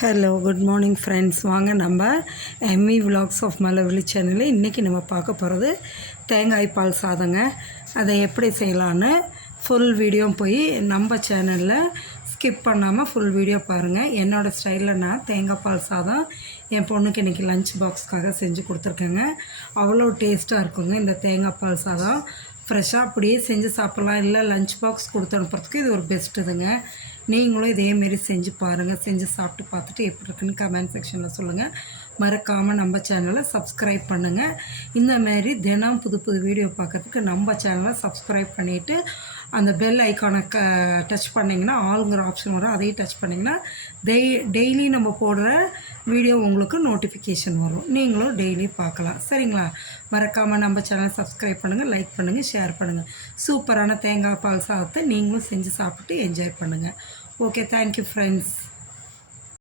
Hello good morning friends. வாங்க நம்ம ME vlogs of Malarvizhi சேனலில் இன்றைக்கி நம்ம பார்க்க போகிறது தேங்காய் பால் சாதங்க. அதை எப்படி செய்யலான்னு ஃபுல் வீடியோ போய் நம்ம சேனலில் ஸ்கிப் பண்ணாமல் ஃபுல் வீடியோ பாருங்கள். என்னோடய ஸ்டைலில் நான் தேங்காய் பால் சாதம் என் பொண்ணுக்கு இன்றைக்கி லஞ்ச் பாக்ஸ்க்காக செஞ்சு கொடுத்துருக்கேங்க. அவ்வளோ டேஸ்ட்டாக இருக்குங்க இந்த தேங்காய் பால் சாதம். ஃப்ரெஷ்ஷாக அப்படியே செஞ்சு சாப்பிட்லாம், இல்லை லஞ்ச் பாக்ஸ் கொடுத்து அனுப்புறதுக்கு இது ஒரு பெஸ்ட்டுதுங்க. நீங்களும் இதேமாரி செஞ்சு பாருங்கள். செஞ்சு சாப்பிட்டு பார்த்துட்டு எப்படி இருக்குன்னு கமெண்ட் செக்ஷனில் சொல்லுங்கள். மறக்காமல் நம்ம சேனலை சப்ஸ்கிரைப் பண்ணுங்கள். இந்தமாரி தினம் புது புது வீடியோ பார்க்குறதுக்கு நம்ம சேனலை சப்ஸ்கிரைப் பண்ணிவிட்டு அந்த பெல் ஐக்கானை டச் பண்ணிங்கன்னா ஆளுங்கிற ஆப்ஷன் வரும், அதையும் டச் பண்ணிங்கன்னா டெய்லி நம்ம போடுற வீடியோ உங்களுக்கு நோட்டிஃபிகேஷன் வரும். நீங்களும் டெய்லி பார்க்கலாம். சரிங்களா? மறக்காமல் நம்ம சேனலை சப்ஸ்கிரைப் பண்ணுங்கள், லைக் பண்ணுங்கள், ஷேர் பண்ணுங்கள். சூப்பரான தேங்காய் பால் சாதத்தை நீங்களும் செஞ்சு சாப்பிட்டு என்ஜாய் பண்ணுங்கள். Okay, thank you friends.